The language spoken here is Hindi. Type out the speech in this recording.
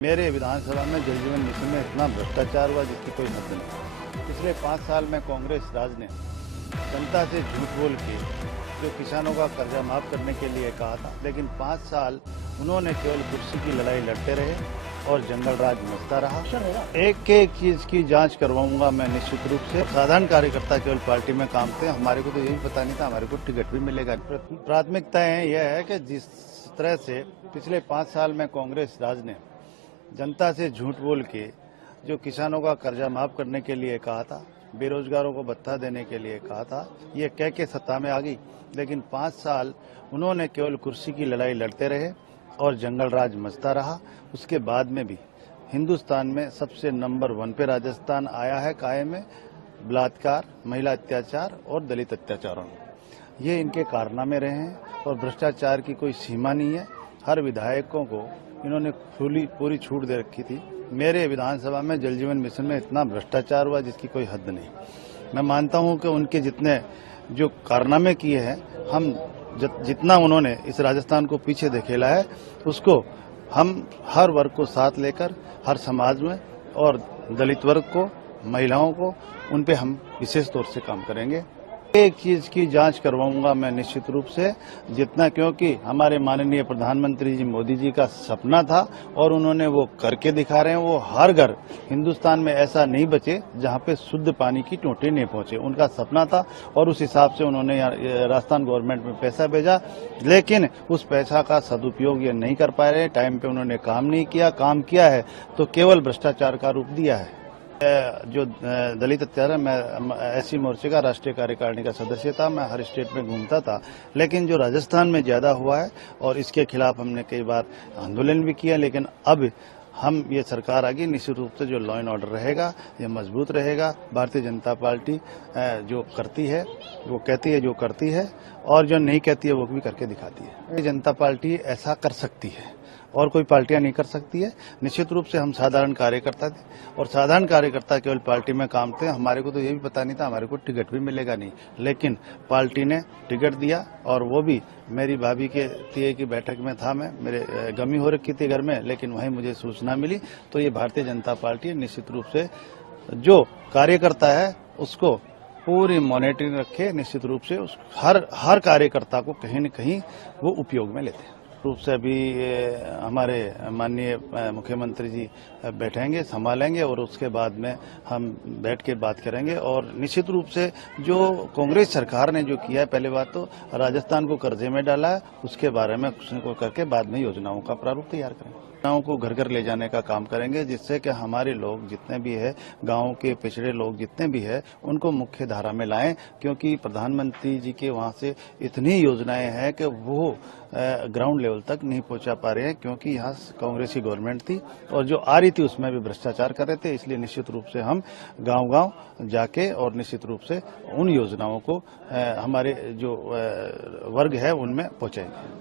मेरे विधानसभा में जल जीवन मिशन में इतना भ्रष्टाचार हुआ जिसकी कोई हद नहीं। पिछले 5 साल में कांग्रेस राज ने जनता से झूठ बोल के जो किसानों का कर्जा माफ करने के लिए कहा था, लेकिन 5 साल उन्होंने केवल कुर्सी की लड़ाई लड़ते रहे और जंगल राज मचता रहा। एक एक चीज की जांच करवाऊंगा मैं निश्चित रूप से। साधारण कार्यकर्ता केवल पार्टी में काम थे, हमारे को तो यही पता नहीं था हमारे को टिकट भी मिलेगा। प्राथमिकताएं यह है कि जिस तरह से पिछले 5 साल में कांग्रेस राज ने जनता से झूठ बोल के जो किसानों का कर्जा माफ करने के लिए कहा था, बेरोजगारों को भत्ता देने के लिए कहा था, ये कह के सत्ता में आ गई, लेकिन 5 साल उन्होंने केवल कुर्सी की लड़ाई लड़ते रहे और जंगल राज मचता रहा। उसके बाद में भी हिंदुस्तान में सबसे नंबर 1 पे राजस्थान आया है कायम में बलात्कार, महिला अत्याचार और दलित अत्याचारों में। ये इनके कारनामे रहे हैं और भ्रष्टाचार की कोई सीमा नहीं है। हर विधायकों को इन्होंने पूरी छूट दे रखी थी। मेरे विधानसभा में जल जीवन मिशन में इतना भ्रष्टाचार हुआ जिसकी कोई हद नहीं। मैं मानता हूं कि उनके जितने जो कारनामे किए हैं, हम जितना उन्होंने इस राजस्थान को पीछे धकेला है, उसको हम हर वर्ग को साथ लेकर हर समाज में और दलित वर्ग को, महिलाओं को, उन पे हम विशेष तौर से काम करेंगे। एक चीज की जांच करवाऊंगा मैं निश्चित रूप से, जितना क्योंकि हमारे माननीय प्रधानमंत्री जी मोदी जी का सपना था और उन्होंने वो करके दिखा रहे हैं। वो हर घर हिंदुस्तान में ऐसा नहीं बचे जहां पे शुद्ध पानी की टोटी नहीं पहुंचे। उनका सपना था और उस हिसाब से उन्होंने राजस्थान गवर्नमेंट में पैसा भेजा, लेकिन उस पैसा का सदुपयोग ये नहीं कर पा रहे। टाइम पे उन्होंने काम नहीं किया, काम किया है तो केवल भ्रष्टाचार का रूप दिया है। जो दलित अत्याचार, मैं एससी मोर्चे का राष्ट्रीय कार्यकारिणी का सदस्य था, मैं हर स्टेट में घूमता था, लेकिन जो राजस्थान में ज्यादा हुआ है और इसके खिलाफ हमने कई बार आंदोलन भी किया, लेकिन अब हम ये सरकार आ गई, निश्चित रूप से जो लॉ एंड ऑर्डर रहेगा ये मजबूत रहेगा। भारतीय जनता पार्टी जो करती है वो कहती है, जो करती है, और जो नहीं कहती है वो भी करके दिखाती है। जनता पार्टी ऐसा कर सकती है और कोई पार्टियां नहीं कर सकती है। निश्चित रूप से हम साधारण कार्यकर्ता थे और साधारण कार्यकर्ता केवल पार्टी में काम थे, हमारे को तो ये भी पता नहीं था हमारे को टिकट भी मिलेगा नहीं, लेकिन पार्टी ने टिकट दिया और वो भी मेरी भाभी के तिये की बैठक में था। मैं मेरे गमी हो रखी थी घर में, लेकिन वहीं मुझे सूचना मिली। तो ये भारतीय जनता पार्टी निश्चित रूप से जो कार्यकर्ता है उसको पूरी मॉनिटरिंग रखे, निश्चित रूप से हर कार्यकर्ता को कहीं न कहीं वो उपयोग में लेते हैं। रूप से अभी हमारे माननीय मुख्यमंत्री जी बैठेंगे, संभालेंगे और उसके बाद में हम बैठ के बात करेंगे। और निश्चित रूप से जो कांग्रेस सरकार ने जो किया है, पहले बात तो राजस्थान को कर्जे में डाला है, उसके बारे में कुछ न कुछ करके बाद में योजनाओं का प्रारूप तैयार करेंगे। योजनाओं को घर घर ले जाने का काम करेंगे, जिससे कि हमारे लोग जितने भी है, गाँव के पिछड़े लोग जितने भी है, उनको मुख्य धारा में लाएं, क्योंकि प्रधानमंत्री जी के वहाँ से इतनी योजनाएं हैं कि वो ग्राउंड लेवल तक नहीं पहुंचा पा रहे हैं, क्योंकि यहाँ कांग्रेस की गवर्नमेंट थी और जो आ रही थी उसमें भी भ्रष्टाचार कर रहे थे। इसलिए निश्चित रूप से हम गांव-गांव जाके और निश्चित रूप से उन योजनाओं को हमारे जो वर्ग है उनमें पहुंचाएंगे।